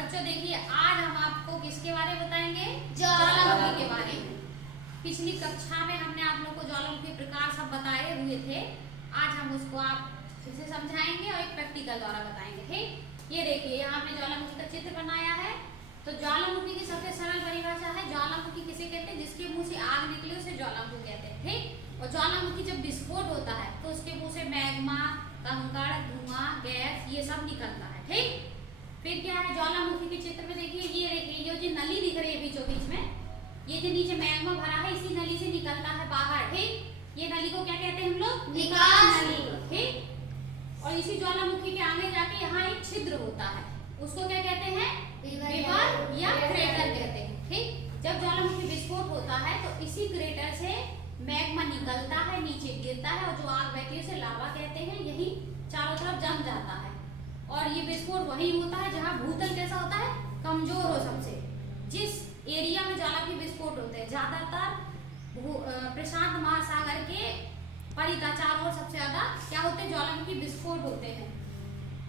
बच्चों देखिए, आज हम आपको किसके बारे में बताएंगे? ज्वालामुखी के बारे में। पिछली कक्षा में हमने आप लोग को ज्वालामुखी प्रकार सब बताए हुए थे। आज हम उसको आप फिर से समझाएंगे और एक प्रैक्टिकल द्वारा बताएंगे। ठीक, ये देखिए यहाँ हमने ज्वालामुखी का चित्र बनाया है। तो ज्वालामुखी की सबसे सरल परिभाषा है, ज्वालामुखी किसे कहते हैं? जिसके मुंह से आग निकले उसे ज्वालामुखी कहते हैं। ठीक, और ज्वालामुखी जब विस्फोट होता है तो उसके मुंह से मैग्मा, कंकड़, धुआं, गैस ये सब निकलता है। ठीक, फिर क्या है ज्वालामुखी के चित्र में देखिए, ये देखिए ये जो नली दिख रही है बीचों बीच में, ये जो नीचे मैग्मा भरा है इसी नली से निकलता है बाहर। ठीक, ये नली को क्या कहते हैं हम लोग? निकास नली। ठीक, और इसी ज्वालामुखी के आगे जाके यहाँ एक छिद्र होता है, उसको क्या कहते हैं? विवर या क्रेटर कहते हैं। ठीक, जब ज्वालामुखी विस्फोट होता है तो इसी क्रेटर से मैग्मा निकलता है, नीचे गिरता है और जो आग बहती है उसे लावा कहते हैं। यही चारों तरफ जम जाता है और ये विस्फोट वही होता है जहाँ भूतल कैसा होता है? कमजोर हो सबसे। जिस एरिया में ज्वालामुखी विस्फोट होते हैं ज्यादातर प्रशांत महासागर के परिताचार और सबसे ज्यादा क्या होते हैं? ज्वालामुखी विस्फोट होते हैं।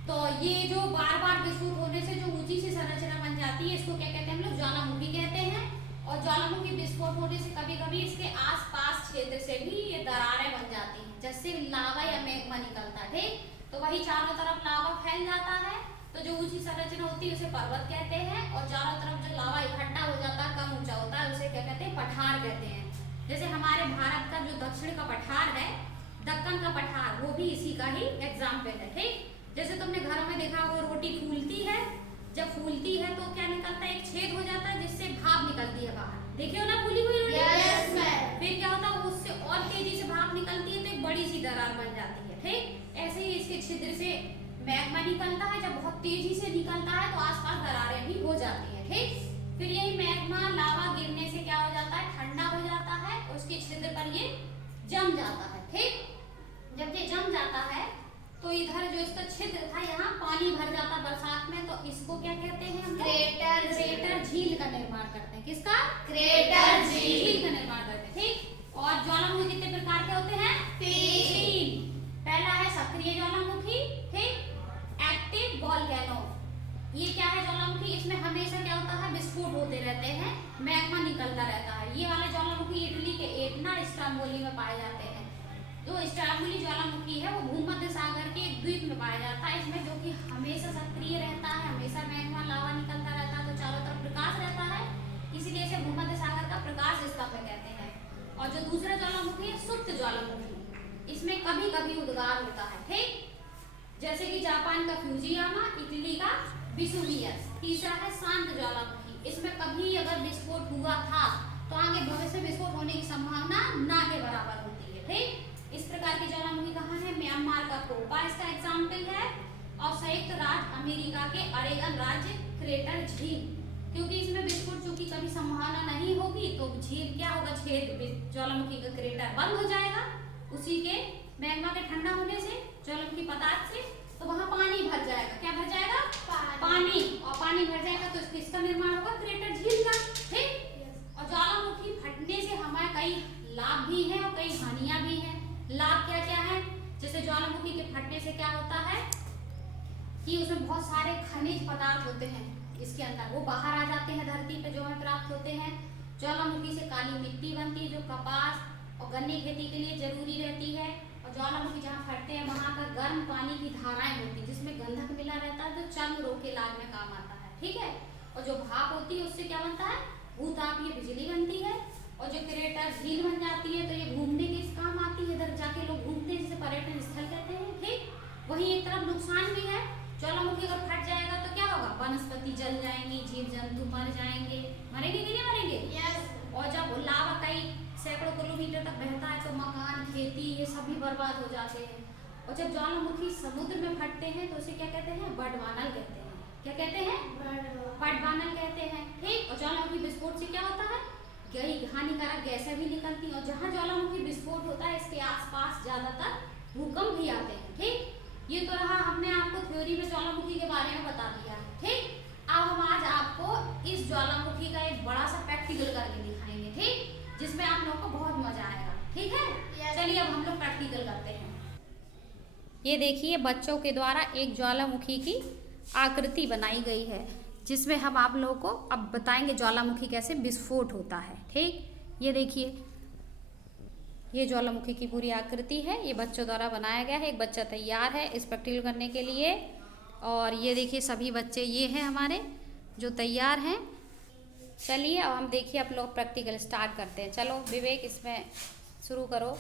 तो ये जो बार बार विस्फोट होने से जो ऊंची सी संरचना बन जाती है इसको क्या कहते हैं हम लोग? ज्वालामुखी कहते हैं। और ज्वालामुखी विस्फोट होने से कभी कभी इसके आसपास क्षेत्र से भी ये दरारें बन जाती हैं, जिससे लावा या मैग्मा निकलता है। ठीक, तो वही चारों तरफ लावा फैल जाता है, तो जो ऊंची संरचना होती है उसे पर्वत कहते हैं और चारों तरफ जो लावा इकट्ठा हो जाता है, कम ऊंचा होता है, उसे क्या कहते हैं? पठार कहते हैं। जैसे हमारे भारत का जो दक्षिण का पठार है, दक्कन का पठार, वो भी इसी का ही एग्जाम्पल है। ठीक, जैसे तुमने घर में देखा होगा रोटी फूलती है, जब फूलती है तो क्या निकलता है? एक छेद हो जाता है जिससे भाप निकलती है बाहर। देखिए हो ना फूली हुई रोटी? Yes, ma'am. फिर क्या होता है? उससे और तेजी से भाप निकलती है तो एक बड़ी सी दरार बन जाती है। ठीक, ऐसे ही इसके छिद्र से मैग्मा निकलता है, जब बहुत तेजी से निकलता है तो आसपास दरारें भी हो जाती है। ठीक, फिर यही मैग्मा लावा गिरने से क्या हो जाता है? ठंडा हो जाता है और उसके छिद्र पर ये जम जाता है। ठीक, जब ये जम जाता है तो इधर जो इसका छिद्र था यहाँ पानी भर जाता बरसात में, तो इसको क्या कहते हैं हम? क्रेटर। क्रेटर झील का निर्माण करते हैं। किसका? क्रेटर झील का निर्माण करते हैं। ठीक, और ज्वालामुखी कितने प्रकार के होते हैं? तीन। पहला है सक्रिय ज्वालामुखी। ठीक, एक्टिव वोल्केनो। ये क्या है ज्वालामुखी? इसमें हमेशा क्या होता है? विस्फोट होते रहते हैं, मैग्मा निकलता रहता है। ये वाले ज्वालामुखी इटली के एटना स्ट्रोम्बोली में पाए जाते हैं। जो स्ट्रोम्बोली ज्वालामुखी है वो भूमध्य सागर के एक द्वीप में पाया जाता है, इसमें जो कि हमेशा सक्रिय रहता है, हमेशा मैग्मा लावा निकलता रहता है, तो चारों तरफ प्रकाश रहता है, इसलिए इसे भूमध्य सागर का प्रकाश स्तंभ कहते हैं। और जो दूसरा ज्वालामुखी है सुप्त ज्वालामुखी, इसमें कभी कभी उद्गार होता है। ठीक, जैसे कि जापान का फ्यूजियामा, इटली का वेसुवियस। तीसरा है शांत ज्वालामुखी, इसमें कभी अगर विस्फोट हुआ था तो आगे भविष्य में विस्फोट होने की संभावना ना के बराबर होती है। ठीक, इस प्रकार की ज्वालामुखी कहाँ है? म्यांमार का कोपा इसका एग्जाम्पल है और संयुक्त राज्य अमेरिका के अरेगन राज्य क्रेटर झील, क्योंकि इसमें विस्फोट चूंकि कभी संभावना नहीं होगी तो झील क्या होगा? छेद ज्वालामुखी का क्रेटर बंद हो जाएगा उसी के मैग्मा के ठंडा होने से, ज्वालामुखी पदार्थ से, तो वहां पानी भर जाएगा। क्या भर जाएगा? पानी। और पानी भर जाएगा तो किसका निर्माण होगा? क्रेटर झील का। ठीक, और ज्वालामुखी फटने से हमारे कई लाभ भी है और कई हानियां भी है। लाभ क्या क्या है? जैसे ज्वालामुखी के फटने से क्या होता है कि उसमें बहुत सारे खनिज पदार्थ होते हैं, इसके अंदर वो बाहर आ जाते हैं धरती पे, जो हमें प्राप्त होते हैं। ज्वालामुखी से काली मिट्टी बनती है जो कपास और गन्ने की खेती के लिए जरूरी रहती है। और ज्वालामुखी जहाँ फटते हैं वहाँ का गर्म पानी की धाराएं होती है जिसमें गंधक मिला रहता है, जो चर्म रोग के इलाज में काम आता है। ठीक है, और जो भाप होती है उससे क्या बनता है? भूतापीय बिजली बनती है। और जो क्रेटर झील बन जाती है तो ये घूमने के इस काम आती है, इधर जाके लोग घूमते हैं, जिसे पर्यटन स्थल कहते हैं। ठीक, वही एक तरफ नुकसान भी है, ज्वालामुखी अगर फट जाएगा तो क्या होगा? वनस्पति जल जाएंगी, जीव जंतु मर जाएंगे। मरेंगे कि नहीं मरेंगे? यस। और जब लावा कई सैकड़ों किलोमीटर तक बहता है तो मकान, खेती ये सभी बर्बाद हो जाते हैं। और जब ज्वालामुखी समुद्र में फटते हैं तो उसे क्या कहते हैं? बडवानल कहते हैं। क्या कहते हैं? बडवानल कहते हैं। ठीक, और ज्वालामुखी विस्फोट से क्या होता है? कई हानिकारक गैसें भी निकलती हैं और जहाँ ज्वालामुखी विस्फोट होता है इसके आसपास ज्यादातर भूकंप भी आते हैं। ठीक, ये तो रहा हमने आपको थ्योरी में ज्वालामुखी के बारे में बता दिया है। ठीक, अब हम आज आपको इस ज्वालामुखी का एक बड़ा सा प्रैक्टिकल करके दिखाएंगे। ठीक, जिसमें आप लोग को बहुत मजा आएगा। ठीक है, चलिए अब हम लोग प्रैक्टिकल करते हैं। ये देखिए बच्चों के द्वारा एक ज्वालामुखी की आकृति बनाई गई है जिसमें हम आप लोगों को अब बताएंगे ज्वालामुखी कैसे विस्फोट होता है। ठीक, ये देखिए, ये ज्वालामुखी की पूरी आकृति है। ये बच्चों द्वारा बनाया गया है। एक बच्चा तैयार है इस प्रैक्टिकल करने के लिए। और ये देखिए सभी बच्चे ये हैं हमारे जो तैयार हैं। चलिए अब हम देखिए आप लोग प्रैक्टिकल स्टार्ट करते हैं। चलो विवेक, इसमें शुरू करो।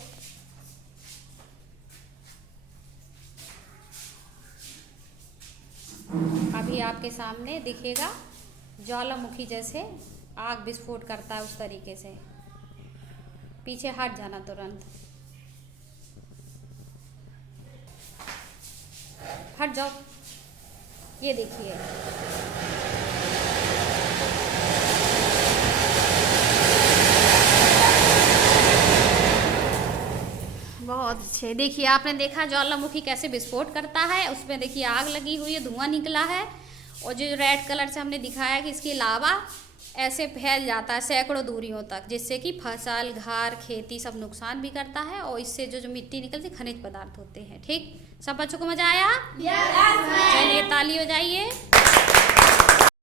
अभी आपके सामने दिखेगा ज्वालामुखी जैसे आग विस्फोट करता है, उस तरीके से। पीछे हट जाना तुरंत, हट जाओ। ये देखिए, बहुत अच्छे। देखिए आपने देखा ज्वालामुखी कैसे विस्फोट करता है। उसमें देखिए आग लगी हुई है, धुआं निकला है। और जो रेड कलर से हमने दिखाया कि इसकी लावा ऐसे फैल जाता है सैकड़ों दूरियों तक, जिससे कि फसल, घर, खेती सब नुकसान भी करता है। और इससे जो मिट्टी निकलती खनिज पदार्थ होते हैं। ठीक, सब बच्चों को मजा आया? Yes ma'am. चलिए ताली हो जाइए।